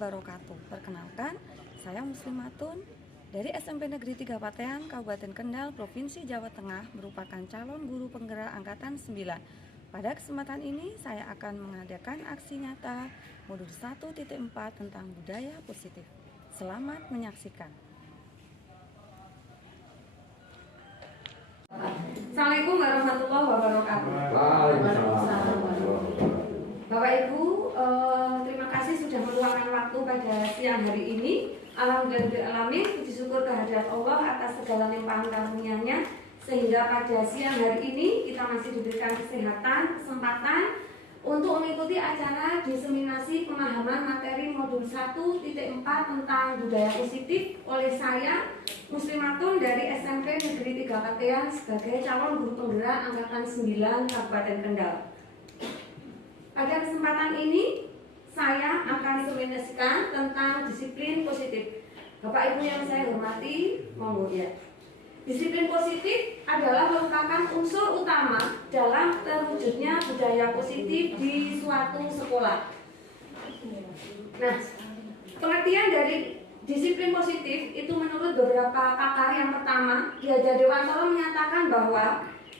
wabarakatuh. Perkenalkan, saya Muslimatun dari SMP Negeri 3 Patean, Kabupaten Kendal, Provinsi Jawa Tengah, merupakan calon guru penggerak angkatan 9. Pada kesempatan ini saya akan mengadakan aksi nyata modul 1.4 tentang budaya positif. Selamat menyaksikan. Assalamualaikum warahmatullahi wabarakatuh. Waalaikumsalam. Bapak Ibu, terima kasih sudah meluangkan waktu pada siang hari ini. Alhamdulillahirrahmanirrahim, puji syukur kehadirat Allah atas segala limpahan karunia-Nya, sehingga pada siang hari ini kita masih diberikan kesempatan untuk mengikuti acara diseminasi pemahaman materi modul 1.4 tentang budaya positif oleh saya Muslimatun dari SMP Negeri 3 Patean sebagai calon guru penggerak angkatan 9 Kabupaten Kendal. Pada kesempatan ini saya akan seminasikan tentang disiplin positif. Bapak Ibu yang saya hormati, monggo ya. Disiplin positif adalah merupakan unsur utama dalam terwujudnya budaya positif di suatu sekolah. Nah, pengertian dari disiplin positif itu menurut beberapa pakar. Yang pertama, Ki Dewantoro menyatakan bahwa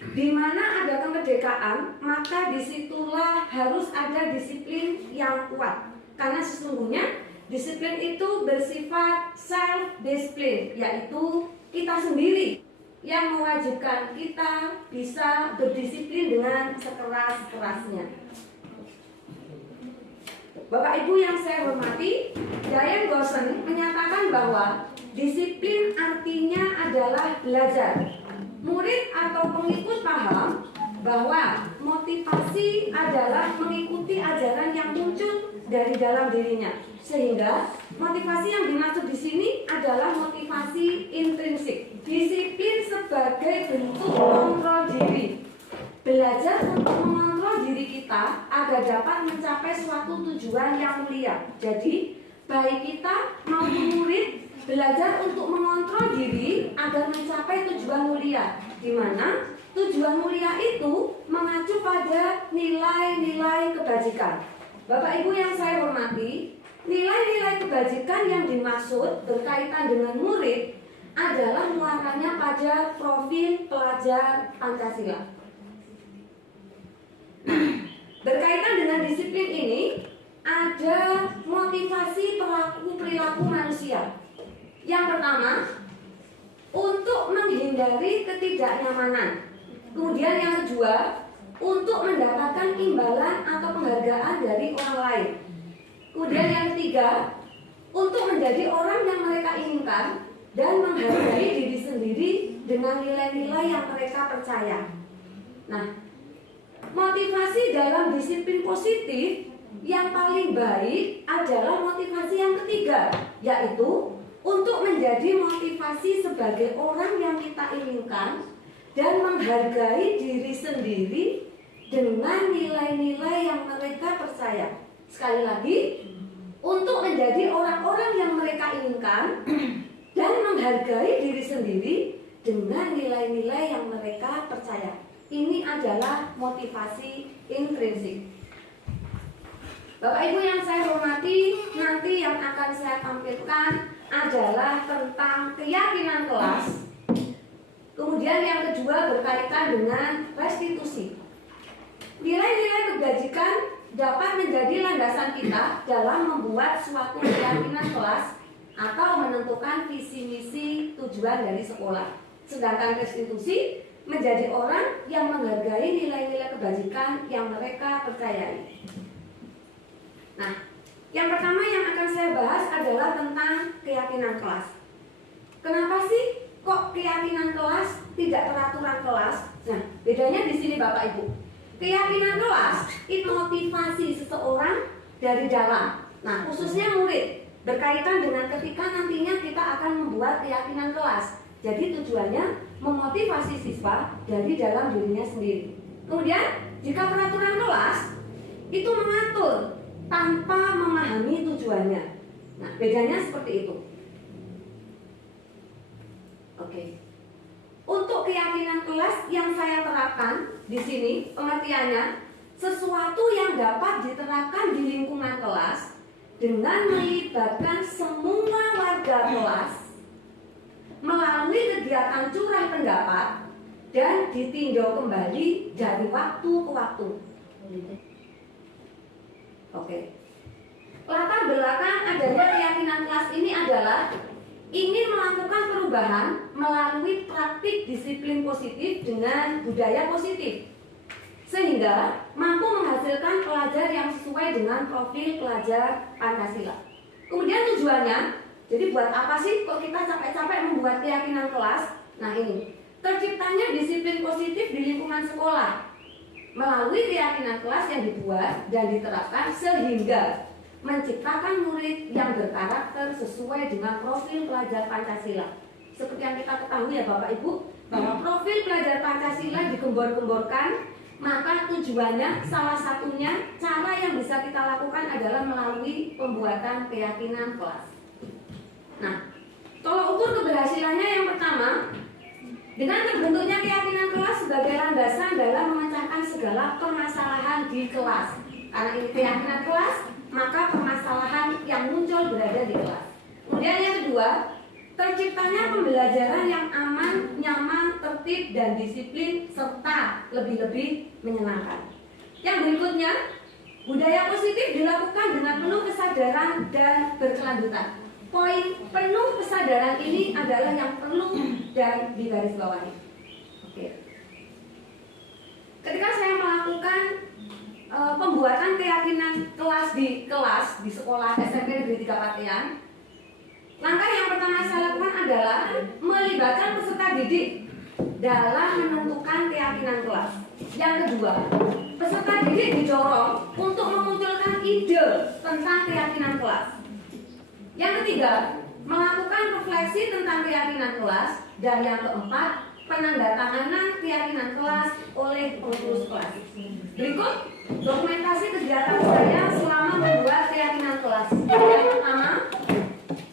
di mana ada kemerdekaan, maka disitulah harus ada disiplin yang kuat. Karena sesungguhnya disiplin itu bersifat self-discipline, yaitu kita sendiri yang mewajibkan kita bisa berdisiplin dengan sekeras-kerasnya. Bapak Ibu yang saya hormati, Diane Goshen menyatakan bahwa disiplin artinya adalah belajar. Murid atau pengikut paham bahwa motivasi adalah mengikuti ajaran yang muncul dari dalam dirinya, sehingga motivasi yang dimaksud di sini adalah motivasi intrinsik. Disiplin sebagai bentuk kontrol diri, belajar untuk mengontrol diri kita agar dapat mencapai suatu tujuan yang mulia. Jadi, baik kita maupun murid belajar untuk mengontrol diri agar mencapai tujuan mulia, di mana tujuan mulia itu mengacu pada nilai-nilai kebajikan. Bapak Ibu yang saya hormati, nilai-nilai kebajikan yang dimaksud berkaitan dengan murid adalah muatannya pada profil pelajar Pancasila. Berkaitan dengan disiplin ini, ada motivasi perilaku manusia. Yang pertama, untuk menghindari ketidaknyamanan. Kemudian yang kedua, untuk mendapatkan imbalan atau penghargaan dari orang lain. Kemudian yang ketiga, untuk menjadi orang yang mereka inginkan dan menghargai diri sendiri dengan nilai-nilai yang mereka percaya. Nah, motivasi dalam disiplin positif yang paling baik adalah motivasi yang ketiga, yaitu untuk menjadi motivasi sebagai orang yang kita inginkan dan menghargai diri sendiri dengan nilai-nilai yang mereka percaya. Sekali lagi, untuk menjadi orang-orang yang mereka inginkan dan menghargai diri sendiri dengan nilai-nilai yang mereka percaya. Ini adalah motivasi intrinsik. Bapak Ibu yang saya hormati, nanti yang akan saya tampilkan adalah tentang keyakinan kelas. Kemudian yang kedua berkaitan dengan restitusi. Nilai-nilai kebajikan dapat menjadi landasan kita dalam membuat suatu keyakinan kelas atau menentukan visi misi tujuan dari sekolah. Sedangkan restitusi menjadi orang yang menghargai nilai-nilai kebajikan yang mereka percayai. Nah, yang pertama yang akan saya bahas adalah tentang keyakinan kelas. Kenapa sih kok keyakinan kelas tidak peraturan kelas? Nah, bedanya di sini Bapak Ibu. Keyakinan kelas itu motivasi seseorang dari dalam. Nah, khususnya murid, berkaitan dengan ketika nantinya kita akan membuat keyakinan kelas. Jadi tujuannya memotivasi siswa dari dalam dirinya sendiri. Kemudian, jika peraturan kelas itu mengatur tanpa memahami tujuannya. Nah, bedanya seperti itu. Oke. Untuk keyakinan kelas yang saya terapkan di sini, pengertiannya sesuatu yang dapat diterapkan di lingkungan kelas dengan melibatkan semua warga kelas melalui kegiatan curah pendapat dan ditinjau kembali dari waktu ke waktu. Oke. Latar belakang adanya keyakinan kelas ini adalah ingin melakukan perubahan melalui praktik disiplin positif dengan budaya positif, sehingga mampu menghasilkan pelajar yang sesuai dengan profil pelajar Pancasila. Kemudian tujuannya, jadi buat apa sih kok kita capek-capek membuat keyakinan kelas? Nah ini, terciptanya disiplin positif di lingkungan sekolah melalui keyakinan kelas yang dibuat dan diterapkan sehingga menciptakan murid yang berkarakter sesuai dengan profil pelajar Pancasila. Seperti yang kita ketahui ya Bapak Ibu, bahwa profil pelajar Pancasila digembor-gemborkan, maka tujuannya salah satunya cara yang bisa kita lakukan adalah melalui pembuatan keyakinan kelas. Nah, tolak ukur keberhasilannya yang pertama, dengan terbentuknya keyakinan kelas sebagai landasan dalam memecahkan segala permasalahan di kelas. Karena ini keyakinan kelas, maka permasalahan yang muncul berada di kelas. Kemudian yang kedua, terciptanya pembelajaran yang aman, nyaman, tertib, dan disiplin, serta lebih-lebih menyenangkan. Yang berikutnya, budaya positif dilakukan dengan penuh kesadaran dan berkelanjutan. Poin penuh kesadaran ini adalah yang perlu dan digarisbawahi. Oke. Ketika saya melakukan pembuatan keyakinan kelas di sekolah SMP Negeri 3 Patian, langkah yang pertama saya lakukan adalah melibatkan peserta didik dalam menentukan keyakinan kelas. Yang kedua, peserta didik didorong untuk memunculkan ide tentang keyakinan kelas. Yang ketiga, melakukan refleksi tentang keyakinan kelas. Dan yang keempat, penandatanganan keyakinan kelas oleh pengurus kelas. Berikut dokumentasi kegiatan saya selama membuat keyakinan kelas. Yang pertama,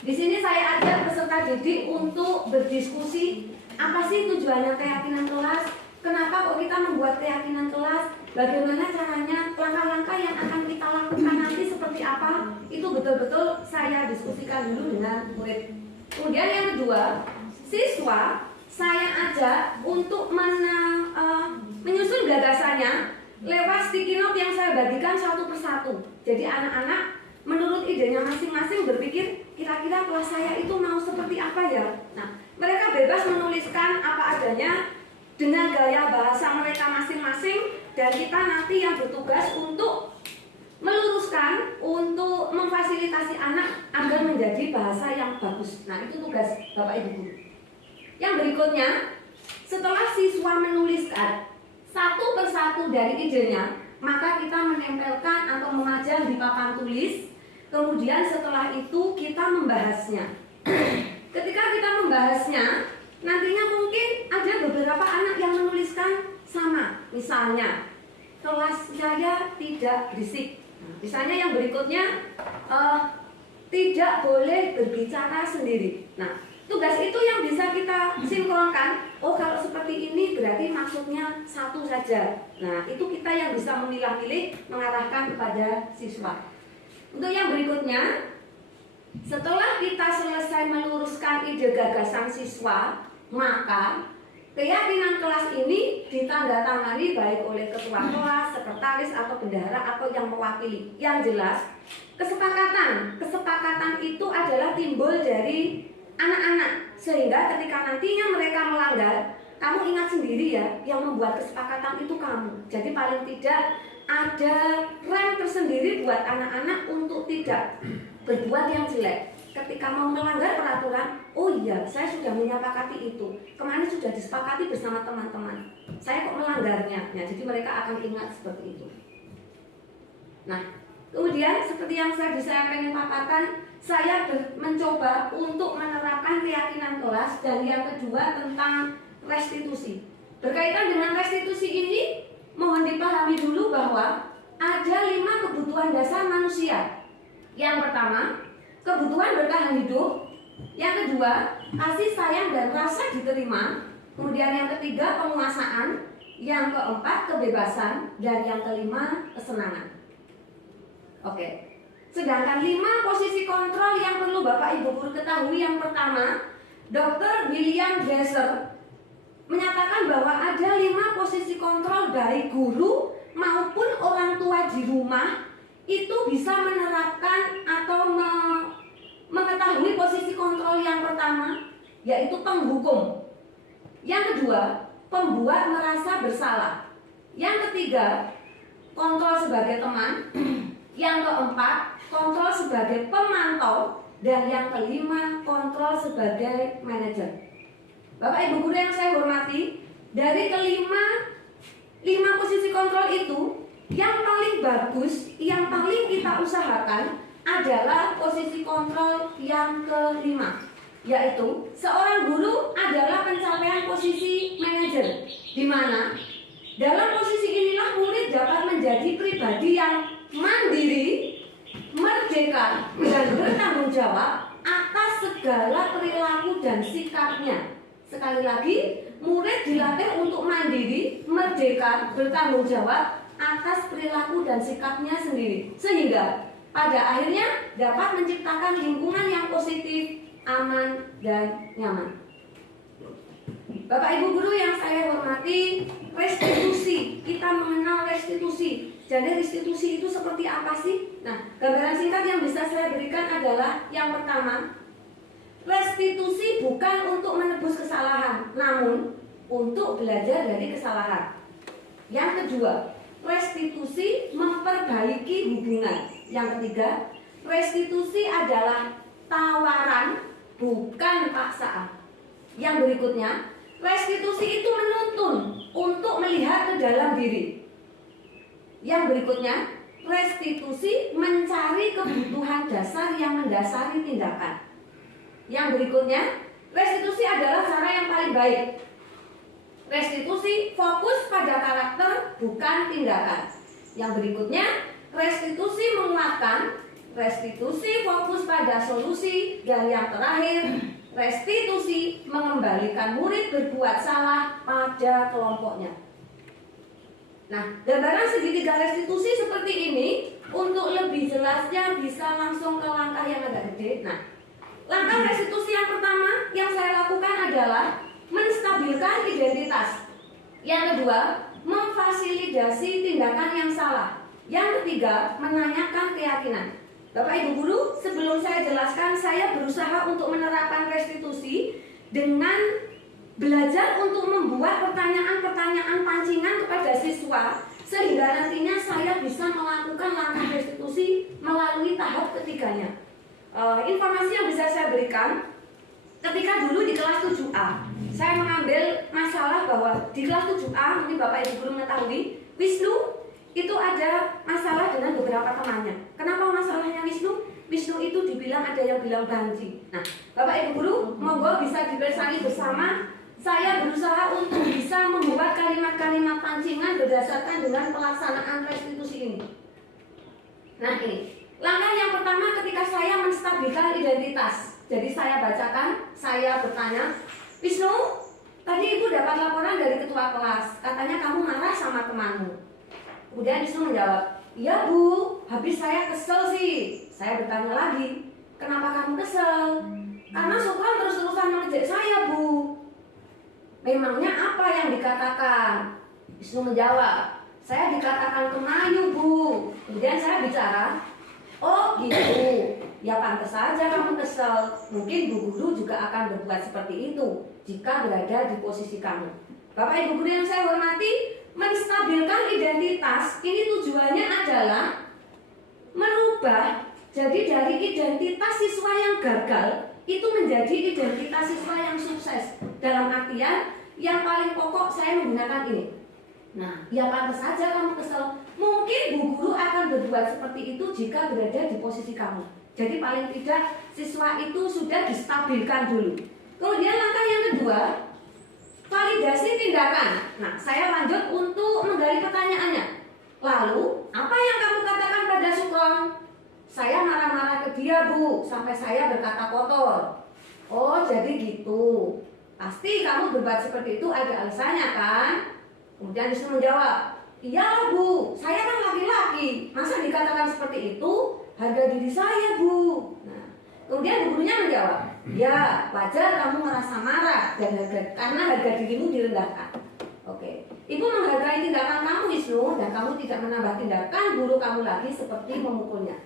di sini saya ajak peserta didik untuk berdiskusi apa sih tujuannya keyakinan kelas, kenapa kok kita membuat keyakinan kelas, bagaimana caranya, langkah-langkah yang akan kita lakukan nanti seperti apa, itu betul-betul saya diskusikan dulu dengan murid. Kemudian yang kedua, siswa saya ajak untuk menyusun gagasannya lewat sticky note yang saya bagikan satu persatu. Jadi anak-anak menurut idenya masing-masing berpikir kira-kira kelas saya itu mau seperti apa ya. Nah, mereka bebas menuliskan apa adanya dengan gaya bahasa mereka masing-masing, dan kita nanti yang bertugas untuk meluruskan, untuk memfasilitasi anak agar menjadi bahasa yang bagus. Nah, itu tugas Bapak Ibu guru. Yang berikutnya, setelah siswa menuliskan satu persatu dari idenya, maka kita menempelkan atau memajang di papan tulis. Kemudian setelah itu kita membahasnya. Ketika kita membahasnya, nantinya mungkin ada beberapa anak yang menuliskan sama. Misalnya, kelas saya tidak berisik. Misalnya yang berikutnya, tidak boleh berbicara sendiri. Nah, tugas itu yang bisa kita sinkronkan. Oh, kalau seperti ini berarti maksudnya satu saja. Nah, itu kita yang bisa memilah-milih, mengarahkan kepada siswa. Untuk yang berikutnya, setelah kita selesai meluruskan ide gagasan siswa, maka keyakinan kelas ini ditandatangani baik oleh ketua kelas, sekretaris, atau bendahara, atau yang mewakili. Yang jelas, kesepakatan itu adalah timbul dari anak-anak, sehingga ketika nantinya mereka melanggar, kamu ingat sendiri ya, yang membuat kesepakatan itu kamu. Jadi paling tidak ada rem tersendiri buat anak-anak untuk tidak berbuat yang jelek. Ketika mau melanggar peraturan, oh iya, saya sudah menyepakati itu. Kemarin sudah disepakati bersama teman-teman. Saya kok melanggarnya? Nah, jadi mereka akan ingat seperti itu. Nah, kemudian seperti yang saya pengen paparkan, saya mencoba untuk menerapkan keyakinan kelas. Dan yang kedua tentang restitusi. Berkaitan dengan restitusi ini, mohon dipahami dulu bahwa ada 5 kebutuhan dasar manusia. Yang pertama, kebutuhan bertahan hidup. Yang kedua, kasih sayang dan rasa diterima. Kemudian yang ketiga, penguasaan. Yang keempat, kebebasan. Dan yang kelima, kesenangan. Oke. Sedangkan 5 posisi kontrol yang perlu Bapak Ibu guru ketahui, yang pertama, Dr. William Dresser menyatakan bahwa ada 5 posisi kontrol baik guru maupun orang tua di rumah itu bisa menerapkan atau mengetahui posisi kontrol. Yang pertama yaitu penghukum, yang kedua pembuat merasa bersalah, yang ketiga kontrol sebagai teman, yang keempat kontrol sebagai pemantau, dan yang kelima kontrol sebagai manajer. Bapak Ibu guru yang saya hormati, dari lima posisi kontrol itu, yang paling bagus, yang paling kita usahakan adalah posisi kontrol yang kelima, yaitu seorang guru adalah pencapaian posisi manajer, di mana dalam posisi inilah murid dapat menjadi pribadi yang mandiri, merdeka, dan bertanggung jawab atas segala perilaku dan sikapnya. Sekali lagi, murid dilatih untuk mandiri, merdeka, bertanggung jawab atas perilaku dan sikapnya sendiri, sehingga pada akhirnya dapat menciptakan lingkungan yang positif, aman, dan nyaman. Bapak Ibu guru yang saya hormati, restitusi, kita mengenal restitusi. Jadi restitusi itu seperti apa sih? Nah, gambaran singkat yang bisa saya berikan adalah yang pertama, restitusi bukan untuk menebus kesalahan, namun untuk belajar dari kesalahan. Yang kedua, restitusi memperbaiki hubungan. Yang ketiga, restitusi adalah tawaran, bukan paksaan. Yang berikutnya, restitusi itu menuntun untuk melihat ke dalam diri. Yang berikutnya, restitusi mencari kebutuhan dasar yang mendasari tindakan. Yang berikutnya, restitusi adalah cara yang paling baik. Restitusi fokus pada karakter, bukan tindakan. Yang berikutnya, restitusi menguatkan. Restitusi fokus pada solusi. Dan yang terakhir, restitusi mengembalikan murid berbuat salah pada kelompoknya. Nah, gambaran segitiga restitusi seperti ini. Untuk lebih jelasnya bisa langsung ke langkah yang agak gede. Nah, langkah restitusi yang pertama yang saya lakukan adalah menstabilkan identitas. Yang kedua, memfasilitasi tindakan yang salah. Yang ketiga, menanyakan keyakinan. Bapak Ibu guru, sebelum saya jelaskan, saya berusaha untuk menerapkan restitusi dengan belajar untuk membuat pertanyaan-pertanyaan pancingan kepada siswa, sehingga nantinya saya bisa melakukan langkah restitusi melalui tahap ketiganya. Informasi yang bisa saya berikan, ketika dulu di kelas 7A, saya mengambil masalah bahwa di kelas 7A, ini Bapak Ibu guru mengetahui, Wisnu itu ada masalah dengan beberapa temannya. Kenapa masalahnya Wisnu? Wisnu itu dibilang, ada yang bilang banci. Nah, Bapak Ibu guru, monggo bisa dibersani bersama. Saya berusaha untuk bisa membuat kalimat-kalimat pancingan berdasarkan dengan pelaksanaan restitusi ini. Nah, ini langkah yang pertama ketika saya menstabilkan identitas. Jadi saya bacakan, saya bertanya, Wisnu, tadi ibu dapat laporan dari ketua kelas, katanya kamu marah sama temanmu. Kemudian Wisnu menjawab, iya bu, habis saya kesel sih. Saya bertanya lagi, kenapa kamu kesel? Karena Sopran terus-terusan mengejek saya bu. Memangnya apa yang dikatakan? Wisnu menjawab, saya dikatakan kemayu bu. Kemudian saya bicara, oh gitu, ya pantas saja kamu kesel. Mungkin bu guru juga akan berbuat seperti itu jika berada di posisi kamu. Bapak Ibu guru yang saya hormati, menstabilkan identitas ini tujuannya adalah merubah, jadi dari identitas siswa yang gagal itu menjadi identitas siswa yang sukses. Dalam artian yang paling pokok saya menggunakan ini. Nah, ya pantas saja kamu kesel. Mungkin bu guru akan berbuat seperti itu jika berada di posisi kamu. Jadi paling tidak siswa itu sudah distabilkan dulu. Kemudian langkah yang kedua, validasi tindakan. Nah, saya lanjut untuk menggali pertanyaannya. Lalu, apa yang kamu katakan pada Sukron? Saya marah-marah ke dia bu, sampai saya berkata kotor. Oh, jadi gitu. Pasti kamu berbuat seperti itu ada alasannya kan? Kemudian Wisnu menjawab, iya bu, saya kan laki-laki. Masa dikatakan seperti itu? harga diri saya, Bu. Nah, kemudian gurunya menjawab, ya wajar kamu merasa marah karena harga dirimu direndahkan. Oke, Ibu menghargai tindakan kamu, Wisnu, dan kamu tidak menambah tindakan guru kamu lagi seperti memukulnya.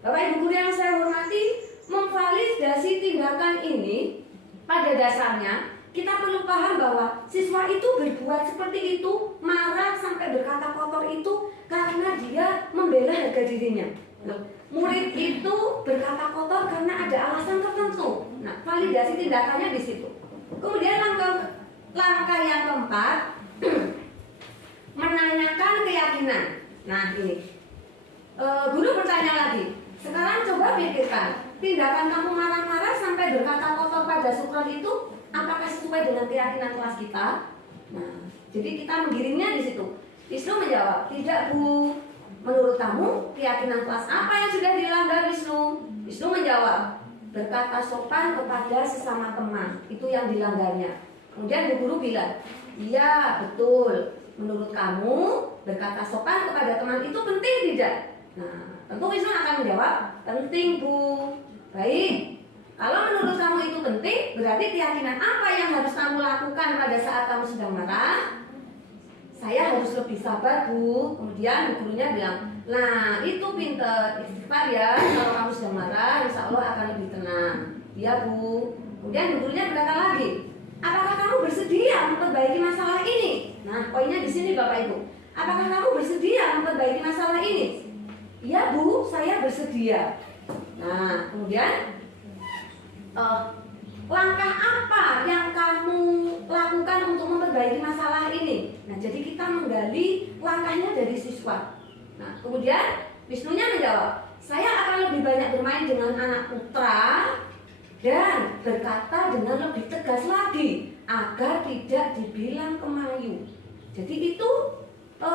Bapak Ibu guru yang saya hormati, memvalidasi tindakan ini pada dasarnya kita perlu paham bahwa siswa itu berbuat seperti itu, marah sampai berkata kotor itu karena dia membela harga dirinya. Murid itu berkata kotor karena ada alasan tertentu. Nah, validasi tindakannya di situ. Kemudian langkah yang keempat, menanyakan keyakinan. Nah, ini guru bertanya lagi. Sekarang coba pikirkan, tindakan kamu marah-marah sampai berkata kotor pada Sukron itu apakah sesuai dengan keyakinan kelas kita? Nah, jadi kita menggiringnya di situ. Wisnu menjawab, tidak, Bu. Menurut kamu, keyakinan kelas apa yang sudah dilanggar, Wisnu? Wisnu menjawab, berkata sopan kepada sesama teman, itu yang dilanggarnya. Kemudian Bu Guru bilang, iya, betul. Menurut kamu, berkata sopan kepada teman itu penting tidak? Nah, tentu Wisnu akan menjawab, penting, Bu. Baik, kalau menurut kamu itu penting, berarti keyakinan apa yang harus kamu lakukan pada saat kamu sedang marah? Saya harus lebih sabar, Bu. Kemudian Bu gurunya bilang, nah itu pinter, istighfar ya. Kalau kamu sedang marah, insya Allah akan lebih tenang. Iya, Bu. Kemudian Bu gurunya berkata lagi, apakah kamu bersedia memperbaiki masalah ini? Nah, poinnya di sini Bapak Ibu. Apakah kamu bersedia memperbaiki masalah ini? Iya, Bu, saya bersedia. Nah, kemudian langkah apa yang kamu lakukan untuk memperbaiki masalah ini? Nah, jadi kita menggali langkahnya dari siswa. Nah, kemudian Wisnunya menjawab, saya akan lebih banyak bermain dengan anak putra dan berkata dengan lebih tegas lagi agar tidak dibilang kemayu. Jadi itu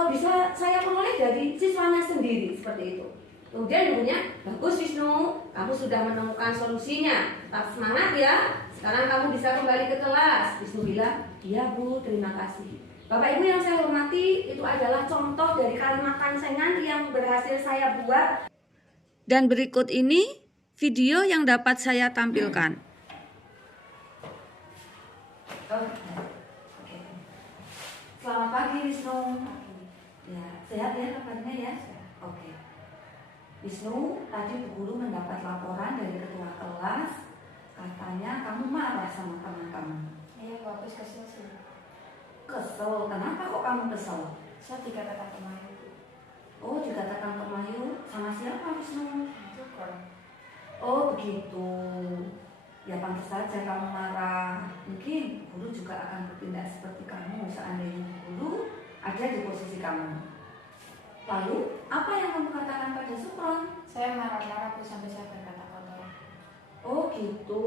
bisa saya peroleh dari siswanya sendiri seperti itu. Kemudian gurunya, bagus Wisnu, kamu sudah menemukan solusinya. Tetap semangat ya. Sekarang kamu bisa kembali ke kelas. Wisnu bilang, iya Bu, terima kasih. Bapak Ibu yang saya hormati, itu adalah contoh dari kalimat tansengan yang berhasil saya buat. Dan berikut ini video yang dapat saya tampilkan. Selamat pagi Wisnu. Ya, sehat ya kabarnya ya? Oke. Wisnu, tadi Bu Guru mendapat laporan dari ketua kelas, katanya kamu marah sama teman kamu. Iya, Bu, habis kesel sih. Kesel? Kenapa kok kamu kesel? Saya dikatakan kemarin. Oh, dikatakan kemayu sama siapa Wisnu? Syukur. Oh, begitu. Ya pantas saja kamu marah. Mungkin Guru juga akan bertindak seperti kamu seandainya Guru ada di posisi kamu. Lalu, apa yang kamu katakan pada Sukron? Saya marah-marah, Bu, sampai saya berkata kotor. Oh gitu,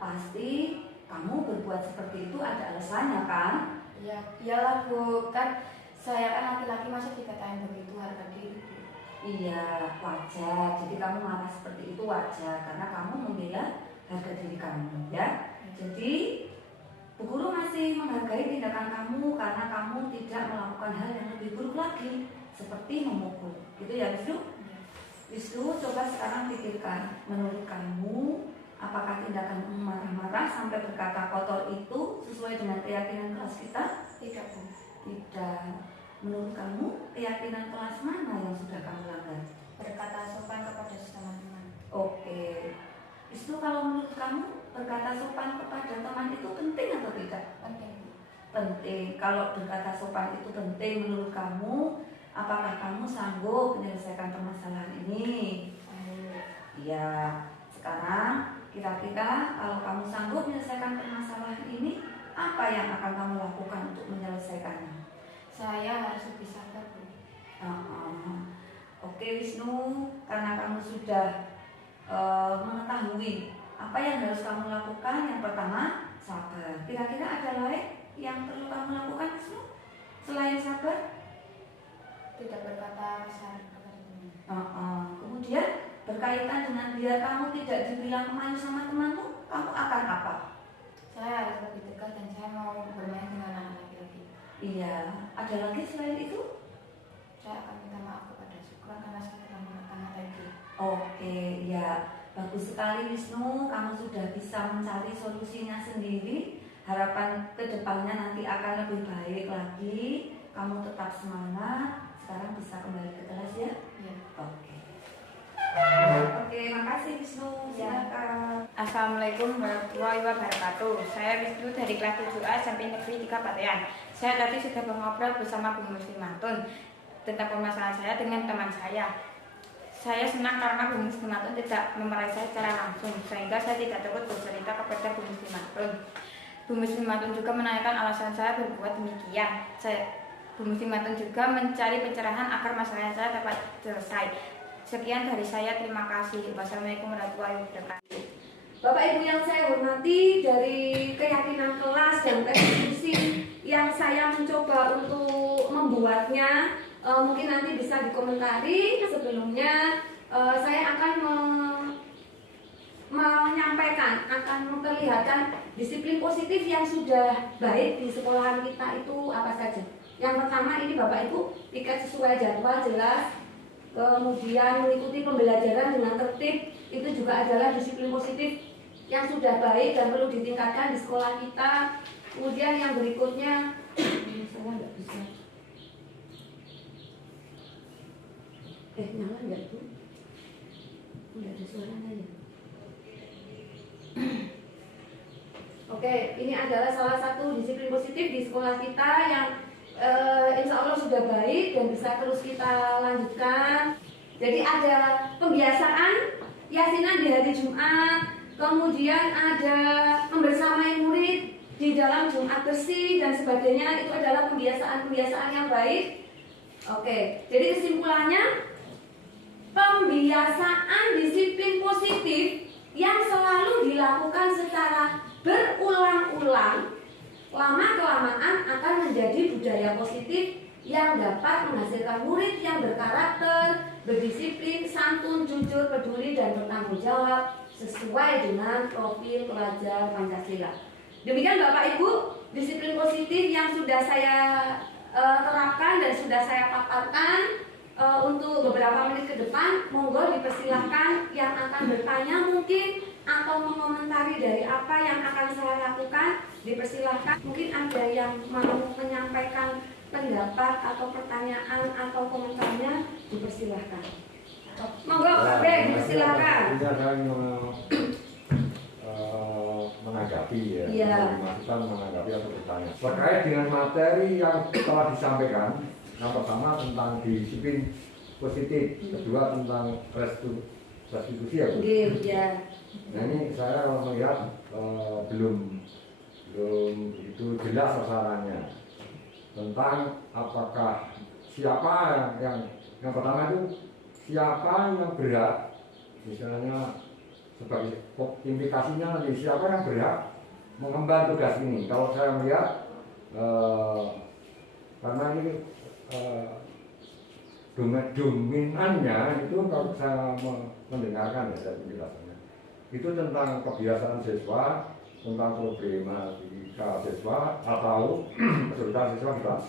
pasti kamu berbuat seperti itu ada alasannya kan? Iya, iyalah Bu, kan saya kan laki-laki masa dikatain begitu harga diri. Iya, wajar. Jadi kamu marah seperti itu wajar karena kamu membela harga diri kamu ya. Jadi Bu Guru masih menghargai tindakan kamu karena kamu tidak melakukan hal yang lebih buruk lagi seperti memukul. Gitu ya Wisnu? Wisnu, coba sekarang pikirkan, menurut kamu apakah tindakan marah-marah sampai berkata kotor itu sesuai dengan keyakinan kelas kita? Tidak, Bu. Tidak. Menurut kamu keyakinan kelas mana yang sudah kamu langgar? Berkata sopan kepada sesama teman. Oke. Wisnu, kalau menurut kamu berkata sopan kepada teman itu penting atau tidak? Penting, Bu. Penting. Kalau berkata sopan itu penting menurut kamu, apakah kamu sanggup menyelesaikan permasalahan ini? Iya. Sekarang kira-kira kalau kamu sanggup menyelesaikan permasalahan ini, apa yang akan kamu lakukan untuk menyelesaikannya? Saya harus lebih sabar, Bu. Oke Wisnu, karena kamu sudah mengetahui apa yang harus kamu lakukan, yang pertama sabar. Kira-kira ada lain yang perlu kamu lakukan Wisnu selain sabar? Tidak berkata kasar kepada teman. Kemudian berkaitan dengan biar kamu tidak dibilang kemayu sama temanmu, kamu akan apa? Saya harus lebih dekat dan saya mau bermain dengan anak laki-laki. Iya, ada lagi selain itu? Saya akan minta maaf kepada Syukur karena saya telah mengatakan tadi. Oke, bagus sekali Wisnu, kamu sudah bisa mencari solusinya sendiri. Harapan kedepannya nanti akan lebih baik lagi. Kamu tetap semangat. Sekarang bisa kembali ke kelas ya? Ya. Oke. Oke, makasih Wisnu. Ya. Silakan. Assalamualaikum warahmatullahi wabarakatuh. Saya Wisnu dari kelas 7A SMP Negeri 3 Batean. Saya tadi sudah mengobrol bersama Bu Muslimatun tentang permasalahan saya dengan teman saya. Saya senang karena Bu Muslimatun tidak memarahi saya secara langsung, sehingga saya tidak takut bercerita kepada Bu Muslimatun. Bu Muslimatun juga menanyakan alasan saya berbuat demikian. Bu Muslimatun juga mencari pencerahan agar masalah saya dapat selesai. Sekian dari saya, terima kasih. Wassalamualaikum warahmatullahi wabarakatuh. Bapak Ibu yang saya hormati, dari keyakinan kelas dan diskusi yang saya mencoba untuk membuatnya, mungkin nanti bisa dikomentari. Sebelumnya saya akan menyampaikan, akan memperlihatkan disiplin positif yang sudah baik di sekolahan kita itu apa saja. Yang pertama, ini Bapak Ibu piket sesuai jadwal jelas, kemudian mengikuti pembelajaran dengan tertib, itu juga adalah disiplin positif yang sudah baik dan perlu ditingkatkan di sekolah kita. Kemudian yang berikutnya, saya nggak bisa. Nyala nggak Bu? Nggak ada suaranya ya. Oke, ini adalah salah satu disiplin positif di sekolah kita yang insya Allah sudah baik dan bisa terus kita lanjutkan. Jadi ada pembiasaan yasinan di hari Jumat, kemudian ada membersamai murid di dalam Jumat bersih dan sebagainya. Itu adalah pembiasaan-pembiasaan yang baik. Oke, jadi kesimpulannya, pembiasaan disiplin positif yang selalu dilakukan secara berulang-ulang, lama-kelamaan akan menjadi budaya positif yang dapat menghasilkan murid yang berkarakter, berdisiplin, santun, jujur, peduli, dan bertanggung jawab sesuai dengan profil pelajar Pancasila. Demikian Bapak Ibu, disiplin positif yang sudah saya terapkan dan sudah saya paparkan. Untuk beberapa menit ke depan, monggo dipersilahkan yang akan bertanya mungkin atau mengomentari dari apa yang akan saya lakukan, dipersilahkan. Mungkin ada yang mau menyampaikan pendapat atau pertanyaan atau komentarnya, dipersilahkan. Monggo Pak Bek, dipersilahkan. Menanggapi ya, Iya. masukan menanggapi atau bertanya terkait dengan materi yang telah disampaikan. Yang pertama tentang disiplin positif, kedua tentang restitusi ya Bu. Ya. Nah ini saya kalau melihat belum itu jelas sasarannya tentang apakah siapa yang pertama itu siapa yang berhak, misalnya sebagai implikasinya nanti siapa yang berhak mengemban tugas ini. Kalau saya melihat karena ini dominannya itu kalau saya mendengarkan ya dari penjelasannya itu tentang kebiasaan siswa, tentang problematika siswa atau kesulitan siswa di kelas,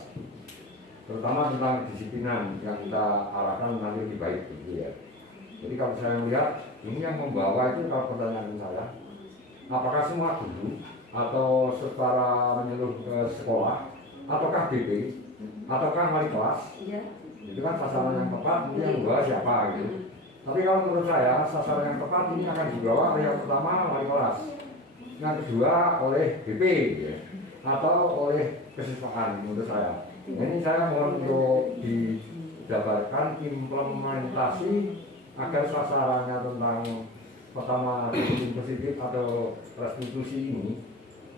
terutama tentang kedisiplinan yang kita arahkan nanti lebih baik gitu ya. Jadi kalau saya melihat ini yang membawa itu, kalau pertanyaan saya, apakah semua guru atau secara menyeluruh ke sekolah ataukah BP ataukah wali kelas? Iya. Itu kan sasaran yang tepat, ini yang membawa siapa gitu. Tapi kalau menurut saya sasaran yang tepat ini akan dibawa oleh yang pertama wali kelas, yang kedua oleh BP ya, atau oleh kesiswaan menurut saya. Ini saya mohon untuk dijabarkan implementasi agar sasarannya tentang pertama disiplin positif atau restitusi ini,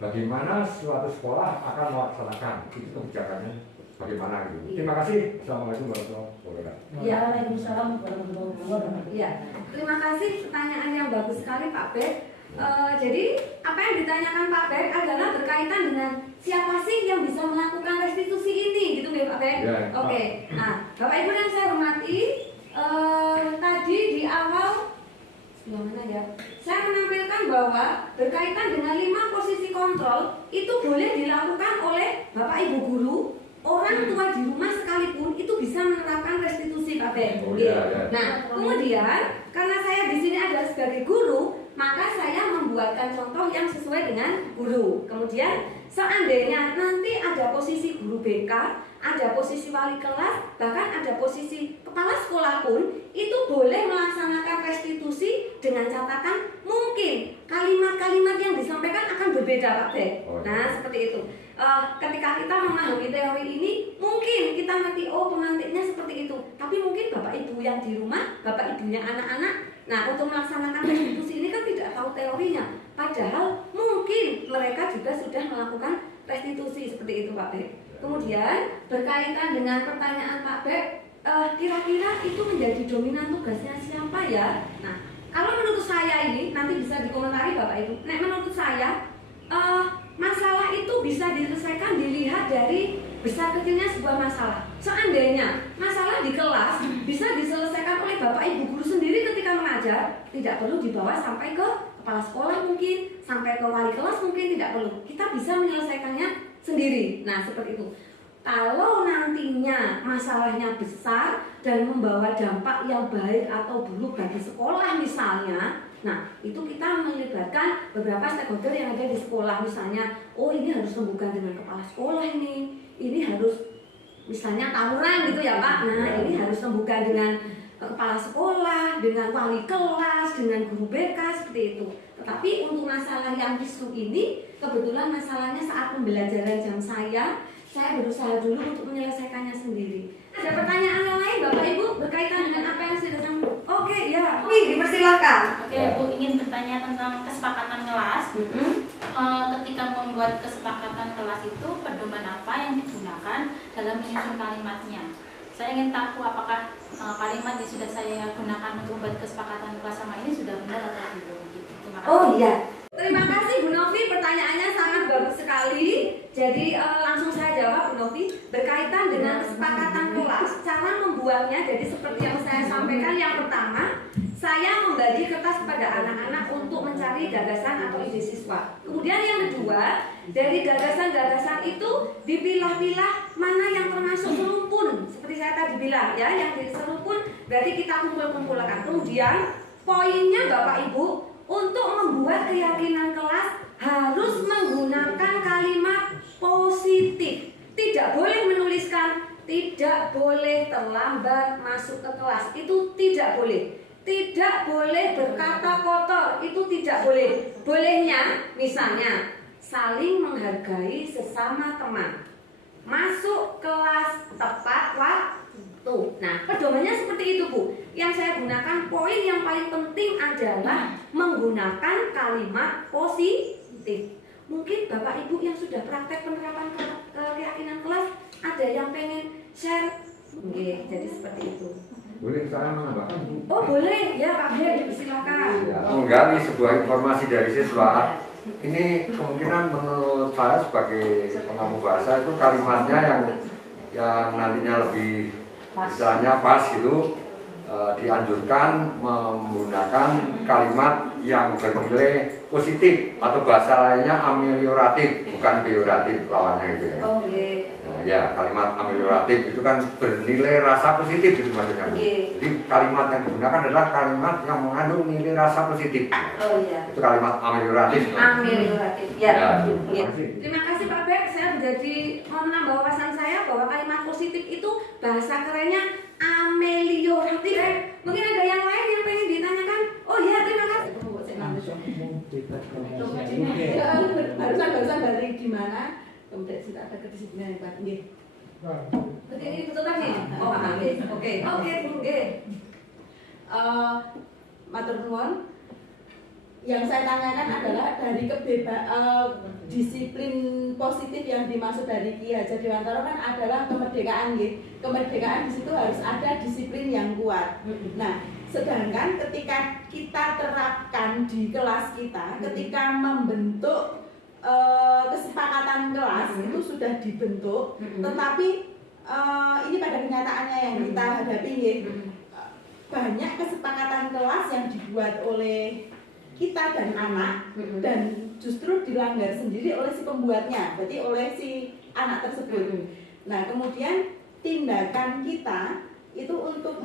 bagaimana suatu sekolah akan melaksanakan itu kebijakannya bagaimana gitu. Terima kasih. Assalamualaikum warahmatullahi wabarakatuh. Ya, Waalaikumsalam warahmatullahi wabarakatuh. Ya, terima kasih, pertanyaan yang bagus sekali Pak Bek. Jadi apa yang ditanyakan Pak Bek adalah berkaitan dengan siapa sih yang bisa melakukan restitusi ini, gitu ya Pak Bek? Ya, Oke. Nah, Bapak Ibu yang saya hormati, tadi di awal yang mana ya? Saya menampilkan bahwa berkaitan dengan 5 posisi kontrol itu boleh dilakukan oleh Bapak Ibu guru, orang tua di rumah sekalipun itu bisa menerapkan restitusi Pak Ben. Oh, iya, iya. Nah, kemudian karena saya di sini adalah sebagai guru, maka saya membuatkan contoh yang sesuai dengan guru. Kemudian seandainya nanti ada posisi guru BK, ada posisi wali kelas, bahkan ada posisi kepala sekolah pun, itu boleh melaksanakan restitusi dengan catatan mungkin kalimat-kalimat yang disampaikan akan berbeda, Pak Bek. Nah, seperti itu. Ketika kita memahami teori ini, mungkin kita ngerti, oh pemantiknya seperti itu. Tapi mungkin bapak ibu yang di rumah, bapak ibunya anak-anak, nah untuk melaksanakan restitusi ini kan tidak tahu teorinya. Padahal mungkin mereka juga sudah melakukan restitusi seperti itu, Pak Bek. Kemudian berkaitan dengan pertanyaan Pak Bek, kira-kira itu menjadi dominan tugasnya siapa ya? Nah, kalau menurut saya ini, nanti bisa dikomentari Bapak Ibu. Nah, menurut saya, masalah itu bisa diselesaikan dilihat dari besar kecilnya sebuah masalah. Seandainya masalah di kelas bisa diselesaikan oleh Bapak Ibu guru sendiri ketika mengajar, tidak perlu dibawa sampai ke kepala sekolah mungkin, sampai ke wali kelas mungkin tidak perlu. Kita bisa menyelesaikannya sendiri. Nah, seperti itu. Kalau nantinya masalahnya besar dan membawa dampak yang baik atau buruk bagi sekolah misalnya, nah itu kita melibatkan beberapa stakeholder yang ada di sekolah. Misalnya, oh ini harus rembukan dengan kepala sekolah ini harus misalnya tawuran gitu ya Pak. Nah ini harus rembukan dengan kepala sekolah, dengan wali kelas, dengan guru BK seperti itu. Tetapi untuk masalah yang kisruh ini, kebetulan masalahnya saat pembelajaran jam saya berusaha dulu untuk menyelesaikannya sendiri. Ada pertanyaan yang lain Bapak Ibu berkaitan dengan apa yang sudah disampaikan? Oke, ya. Wih, dipersilakan. Oke, Bu ingin bertanya tentang kesepakatan kelas. Ketika membuat kesepakatan kelas itu, pedoman apa yang digunakan dalam menyusun kalimatnya? Saya ingin tahu apakah kalimat yang sudah saya gunakan untuk membuat kesepakatan kelas sama ini sudah benar atau belum? Terima kasih. Oh iya. Terima kasih Bu Novi, pertanyaannya sangat bagus sekali. Jadi langsung saya jawab Bu Novi. Berkaitan dengan kesepakatan kelas, cara membuatnya jadi seperti yang saya sampaikan. Yang pertama, saya membagi kertas kepada anak-anak untuk mencari gagasan atau ide siswa. Kemudian yang kedua, dari gagasan-gagasan itu dipilah-pilah mana yang termasuk serumpun. Seperti saya tadi bilang ya, yang di serumpun berarti kita kumpul-kumpulkan. Kemudian poinnya Bapak Ibu, untuk membuat keyakinan kelas harus menggunakan kalimat positif. Tidak boleh menuliskan tidak boleh terlambat masuk ke kelas. Itu tidak boleh. Tidak boleh berkata kotor. Itu tidak boleh. Bolehnya misalnya saling menghargai sesama teman. Masuk kelas tepat waktu. Nah, pedomannya seperti itu Bu. Yang saya gunakan poin yang paling penting adalah menggunakan kalimat positif. Mungkin Bapak Ibu yang sudah praktek penerapan keyakinan kelas ada yang pengen share. Oke, jadi seperti itu. Boleh saya menambahkan Bu? Oh boleh, ya Pak Bek, silakan. Ya, menggali sebuah informasi dari siswa. Ini kemungkinan menurut saya sebagai pengamu bahasa itu kalimatnya yang nantinya lebih misalnya pas gitu, dianjurkan menggunakan kalimat yang bernilai positif atau bahasa lainnya amelioratif, bukan peyoratif lawannya gitu ya. Oke. Nah, ya kalimat amelioratif itu kan bernilai rasa positif gitu maksudnya. Jadi kalimat yang digunakan adalah kalimat yang mengandung nilai rasa positif. Oh iya. Itu kalimat amelioratif. Amelioratif. Ya. Ya. Terima kasih Pak Bek. Saya menjadi mau menambah wawasan saya bahwa kalimat positif itu bahasa kerennya amelioratif. Mungkin ada yang lain yang pengen ditanyakan? Oh iya, terima kasih. Barusan dari di mana? Kemudian sudah ada kedisiplinan yang baik. Nggih. Berarti ini betul kan nih? Oh, oke. Oke. Matur nuwun. Yang saya tanyakan adalah dari disiplin positif yang dimaksud dari Ki Hajar Dewantara kan adalah kemerdekaan, nggih. Kemerdekaan di situ harus ada disiplin yang kuat. Nah, sedangkan ketika kita terapkan di kelas kita, ketika membentuk kesepakatan kelas itu sudah dibentuk, tetapi ini pada kenyataannya yang kita hadapi, nggih. Banyak kesepakatan kelas yang dibuat oleh kita dan anak dan justru dilanggar sendiri oleh si pembuatnya, berarti oleh si anak tersebut. Nah, kemudian tindakan kita itu untuk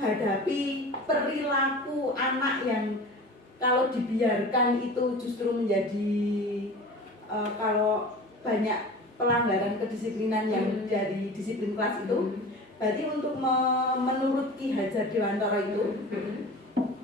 menghadapi perilaku anak yang kalau dibiarkan itu justru menjadi kalau banyak pelanggaran kedisiplinan yang dari disiplin kelas itu, berarti untuk menurut Ki Hajar Dewantara itu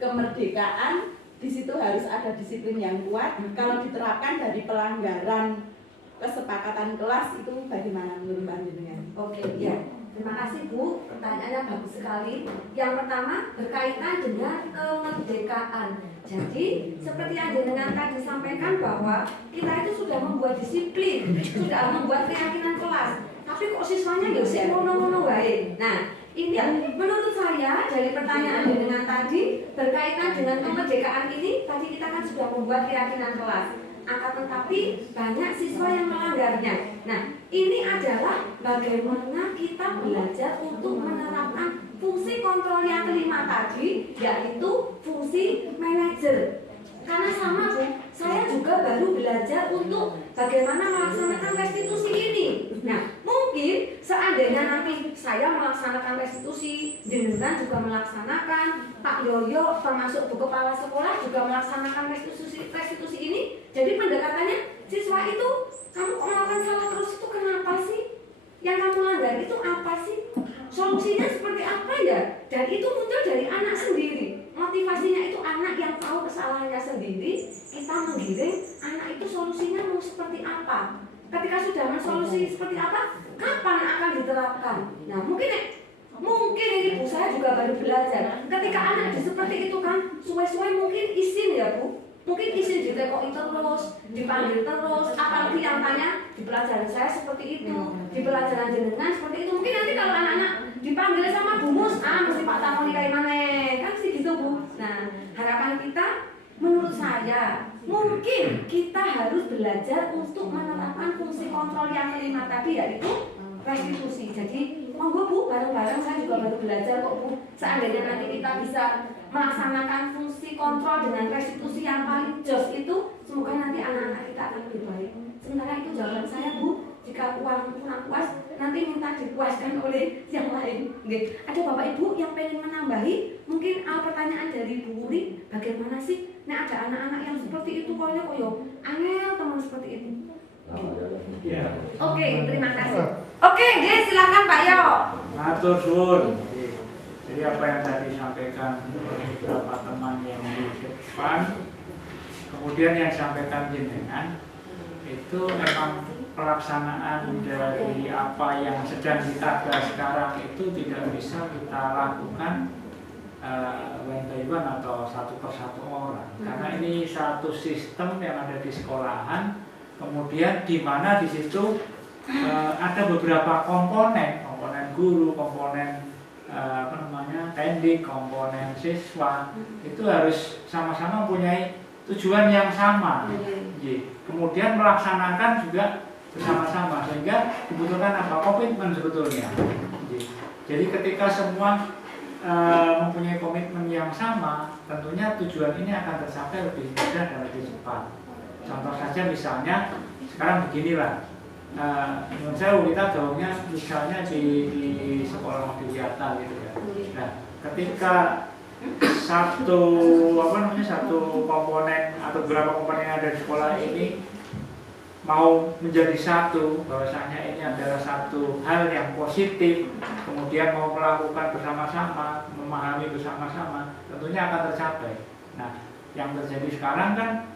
kemerdekaan di situ harus ada disiplin yang kuat. Kalau diterapkan dari pelanggaran kesepakatan kelas itu bagaimana menurut Mbak Jenengan? Oke, ya. Terima kasih Bu, pertanyaannya bagus sekali. Yang pertama berkaitan dengan kemerdekaan. Jadi seperti yang jenengan tadi sampaikan bahwa kita itu sudah membuat disiplin, sudah membuat keyakinan kelas. Tapi kok siswanya ya sih ngono-ngono wae. Nah, ini menurut saya dari pertanyaan jenengan tadi berkaitan dengan kemerdekaan ini, tadi kita kan sudah membuat keyakinan kelas. Akan tetapi banyak siswa yang melanggarnya. Nah, ini adalah bagaimana kita belajar untuk menerapkan fungsi kontrol yang kelima tadi, yaitu fungsi manajer. Karena sama Bu, saya juga baru belajar untuk bagaimana melaksanakan restitusi ini. Nah, mungkin seandainya nanti saya melaksanakan restitusi, jenengan juga melaksanakan, Pak Yoyo termasuk Bu Kepala Sekolah juga melaksanakan restitusi ini. Jadi pendekatannya, siswa itu kamu melakukan salah terus itu kenapa sih? Yang kamu langgar itu apa sih? Solusinya seperti apa ya? Dan itu muncul dari anak sendiri. Motivasinya itu anak yang tahu kesalahannya sendiri. Kita menggiring anak itu solusinya mau seperti apa. Ketika sudah mensolusi seperti apa, kapan akan diterapkan? Nah mungkin ini Bu, saya juga baru belajar. Ketika anak seperti itu kan, suwe-suwe mungkin izin ya Bu. Mungkin izin ditekoki terus, dipanggil terus, apalagi yang tanya di pelajaran saya seperti itu, di pelajaran jenengan seperti itu. Mungkin nanti kalau anak-anak dipanggil sama Bu Mus, mesti Pak Tamoni kayak mana, kan sih gitu Bu. Nah, harapan kita menurut saya mungkin kita harus belajar untuk menerapkan fungsi kontrol yang kelima tadi, yaitu restitusi. Jadi monggo Bu, bareng-bareng saya juga baru belajar kok Bu. Seandainya nanti kita bisa melaksanakan fungsi kontrol dengan restitusi yang paling jos itu, semoga nanti anak-anak kita akan lebih baik. Sementara itu jawaban saya Bu, jika uang kurang puas, nanti minta dipuaskan oleh yang lain. Oke. Ada Bapak Ibu yang pengen menambahi mungkin pertanyaan dari Bu Wuri, bagaimana sih? Nah ada anak-anak yang seperti itu kok angel teman seperti itu. Oke, terima kasih. Oke, silakan Pak Yo. Matur suwun. Jadi apa yang tadi disampaikan oleh beberapa teman yang di depan, kemudian yang disampaikan jenengan, itu memang pelaksanaan dari apa yang sedang kita bahas sekarang itu tidak bisa kita lakukan one by one atau satu persatu orang, karena ini satu sistem yang ada di sekolahan. Kemudian di mana di situ ada beberapa komponen guru, komponen tendik, komponen siswa, itu harus sama-sama mempunyai tujuan yang sama. Kemudian melaksanakan juga bersama-sama, sehingga dibutuhkan apa? Komitmen sebetulnya. Jadi ketika semua mempunyai komitmen yang sama, tentunya tujuan ini akan tercapai lebih mudah dan lebih cepat. Contoh saja misalnya sekarang beginilah, menurut saya kita gaungnya misalnya di sekolah Widyata gitu ya. Nah, ketika satu komponen atau beberapa komponen yang ada di sekolah ini mau menjadi satu, bahwasanya ini adalah satu hal yang positif, kemudian mau melakukan bersama-sama, memahami bersama-sama, tentunya akan tercapai. Nah, yang terjadi sekarang kan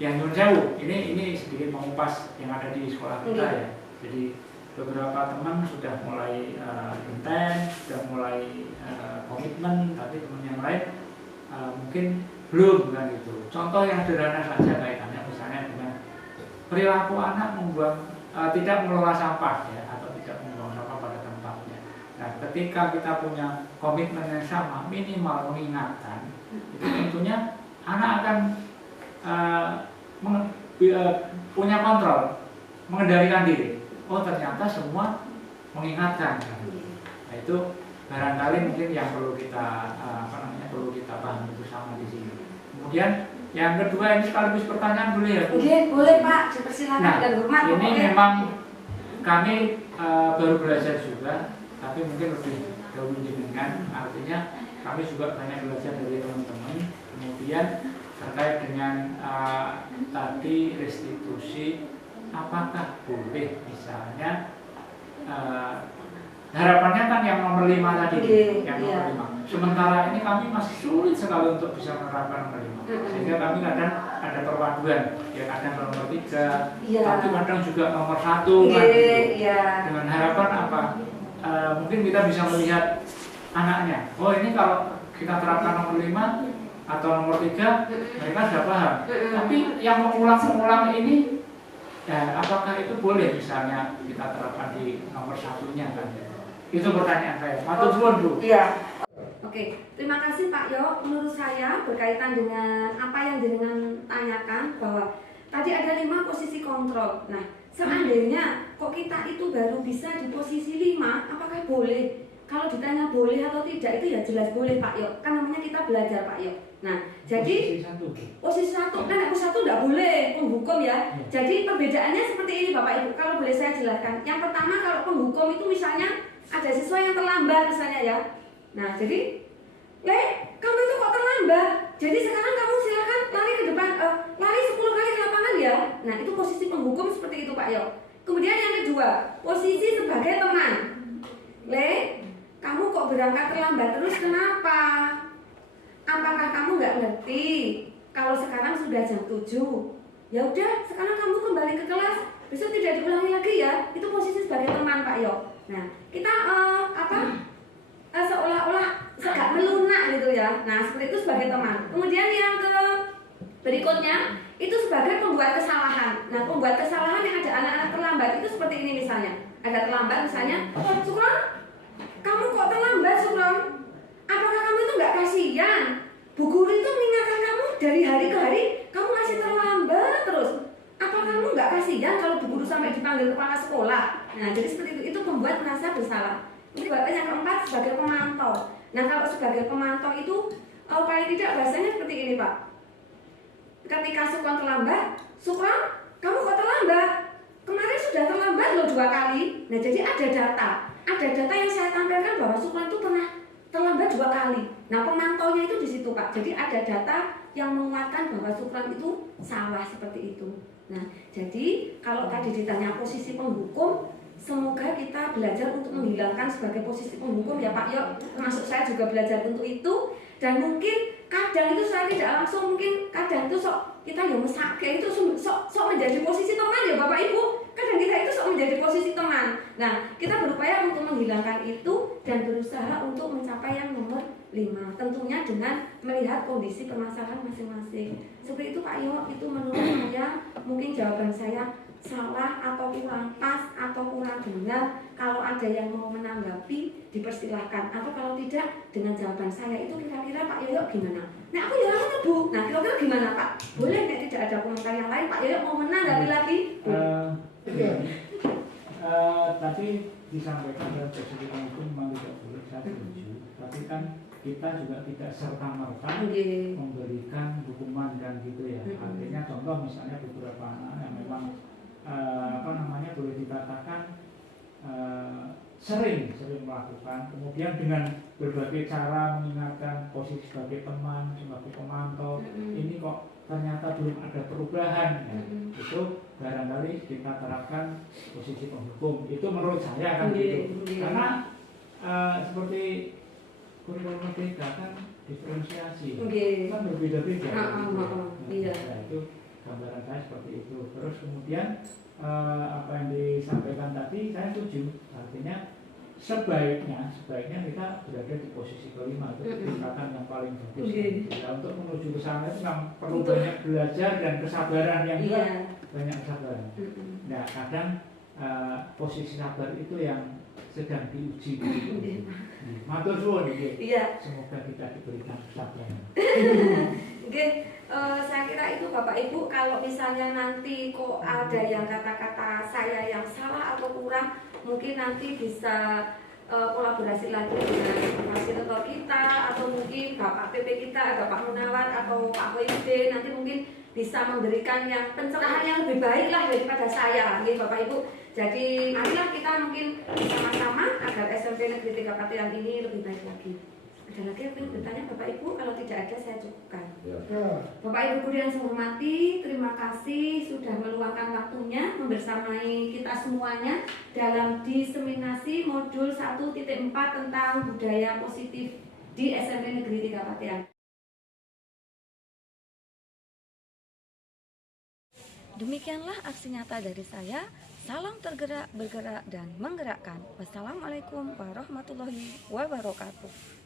yang nyun sewu, ini sedikit mengupas yang ada di sekolah kita ya. Jadi beberapa teman sudah mulai intens, sudah mulai komitmen, tapi teman yang lain mungkin belum kan gitu. Contoh yang sederhana saja kaitannya misalnya dengan perilaku anak tidak mengelola sampah ya, atau tidak membuang sampah pada tempatnya. Nah, ketika kita punya komitmen yang sama, minimal mengingatkan, itu tentunya anak akan punya kontrol, mengendalikan diri. Oh, ternyata semua mengingatkan. Nah, itu barangkali mungkin yang perlu kita perlu kita pahami bersama di sini. Kemudian yang kedua, ini sekaligus pertanyaan boleh ya? Boleh Pak, dipersilakan nah, dan hormat. Ini memang kami baru belajar juga, tapi mungkin lebih dahulu jenengan. Artinya kami juga banyak belajar dari teman-teman. Kemudian terkait dengan tadi restitusi, apakah boleh misalnya harapannya kan yang nomor 5 tadi, yang nomor 5. Sementara ini kami masih sulit sekali untuk bisa menerapkan nomor 5. Sehingga kami kadang ada perpaduan, ya kadang nomor 3, tapi kadang juga nomor 1 kan, gitu. Dengan harapan apa? Mungkin kita bisa melihat anaknya. Oh ini kalau kita terapkan nomor 5 atau nomor 3, mereka sudah paham. Tapi yang mengulang-mengulang ini, ya, apakah itu boleh misalnya kita terapkan di nomor 1-nya kan? Itu pertanyaan saya. Matur suwun, Bu. Iya. Oke, terima kasih Pak Yo. Menurut saya berkaitan dengan apa yang jenengan tanyakan bahwa tadi ada 5 posisi kontrol. Nah, seandainya kok kita itu baru bisa di posisi 5, apakah boleh? Kalau ditanya boleh atau tidak itu ya jelas boleh Pak Yo. Kan namanya kita belajar Pak Yo. Nah, jadi posisi 1 kan aku 1 tidak boleh penghukum ya. Jadi perbedaannya seperti ini Bapak Ibu. Kalau boleh saya jelaskan. Yang pertama kalau penghukum itu misalnya ada siswa yang terlambat misalnya ya. Nah, jadi kamu itu kok terlambat? Jadi sekarang kamu silakan lari ke depan, lari 10 kali ke lapangan ya. Nah, itu posisi penghukum seperti itu Pak Yo. Kemudian yang kedua, posisi sebagai teman. Kamu kok berangkat terlambat terus kenapa? Apakah kamu nggak ngerti kalau sekarang sudah jam 7? Ya udah, sekarang kamu kembali ke kelas. Besok tidak diulangi lagi ya. Itu posisi sebagai teman Pak Yo. Nah, kita seolah-olah agak melunak gitu ya. Nah, seperti itu sebagai teman. Kemudian yang berikutnya itu sebagai pembuat kesalahan. Nah, pembuat kesalahan yang ada anak-anak terlambat itu seperti ini misalnya. Ada terlambat misalnya, Sukron, kamu kok terlambat Sukron? Apakah kamu itu nggak kasihan? Bu guru itu mengingatkan kamu dari hari ke hari, kamu masih terlambat terus. Apa kamu nggak kasihan kalau bu guru sampai dipanggil kepala sekolah? Nah, jadi seperti itu pembuat merasa bersalah. Ini bapak yang keempat sebagai pemantau. Nah, kalau sebagai pemantau itu paling tidak bahasanya seperti ini Pak. Ketika Sukron terlambat, Sukron, kamu kok terlambat? Kemarin sudah terlambat loh 2 kali. Nah, jadi ada data yang saya tampilkan bahwa Sukron itu pernah terlambat 2 kali. Nah, pemantaunya itu di situ Pak. Jadi ada data yang menguatkan bahwa Sukron itu salah seperti itu. Nah, jadi kalau tadi ditanya posisi penghukum, semoga kita belajar untuk menghilangkan sebagai posisi penghukum ya Pak Yo. Termasuk saya juga belajar untuk itu. Dan mungkin kadang itu saya tidak langsung, mungkin kadang itu kita ya mesake itu sok menjadi posisi teman ya Bapak Ibu. Kadang kita itu sok menjadi posisi teman. Nah, kita berupaya untuk menghilangkan itu dan berusaha untuk mencapai yang nomor 5. Tentunya dengan melihat kondisi permasalahan masing-masing. Seperti itu Pak Yo, itu menurut saya mungkin jawaban saya salah atau kurang pas atau kurang benar. Kalau ada yang mau menanggapi dipersilahkan, atau kalau tidak dengan jawaban saya itu kira-kira Pak Yoyo gimana? Nah aku ya mana Bu? Nah kira-kira gimana Pak? Boleh nggak tidak ada komentar yang lain? Pak Yoyo mau menanggapi lagi? Tadi disampaikan dalam posisi hukum memang tidak boleh, saya setuju. Tapi kan kita juga tidak serta-merta memberikan hukuman dan gitu ya. Artinya contoh misalnya beberapa anak yang memang boleh dikatakan sering melakukan, kemudian dengan berbagai cara mengingatkan posisi sebagai teman, sebagai pemantau, ini kok ternyata belum ada perubahan ya. Itu barangkali kita terapkan posisi penghukum. Itu menurut saya kan gitu. Karena seperti kurikulum merdeka kan diferensiasi, kan berbeda-beda. Nah, itu gambaran saya seperti itu. Terus kemudian apa yang disampaikan tadi saya setuju. Artinya sebaiknya kita berada di posisi kelima, itu tingkatan yang paling bagus. Ya, untuk menuju ke sana itu memang perlu banyak belajar dan kesabaran yang banyak kesabaran. Nah, kadang posisi sabar itu yang sedang diuji. Matur suwun nggih. Semoga kita diberikan kesabaran. Saya kira itu Bapak Ibu, kalau misalnya nanti kok ada yang kata-kata saya yang salah atau kurang, mungkin nanti bisa kolaborasi lagi dengan fasilitator kita, atau mungkin Bapak PP kita, Bapak Munawar atau Pak WID, nanti mungkin bisa memberikan yang pencerahan yang lebih baik lah daripada saya, Bapak Ibu. Jadi marilah kita mungkin bersama-sama agar SMP Negeri 3 Patian ini lebih baik lagi. Ada lagi yang ingin bertanya Bapak Ibu? Kalau tidak ada saya cukupkan. Ya. Bapak Ibu guru yang saya hormati, terima kasih sudah meluangkan waktunya membersamai kita semuanya dalam diseminasi modul 1.4 tentang budaya positif di SMP Negeri 3 Patean. Demikianlah aksi nyata dari saya. Salam tergerak, bergerak, dan menggerakkan. Wassalamualaikum warahmatullahi wabarakatuh.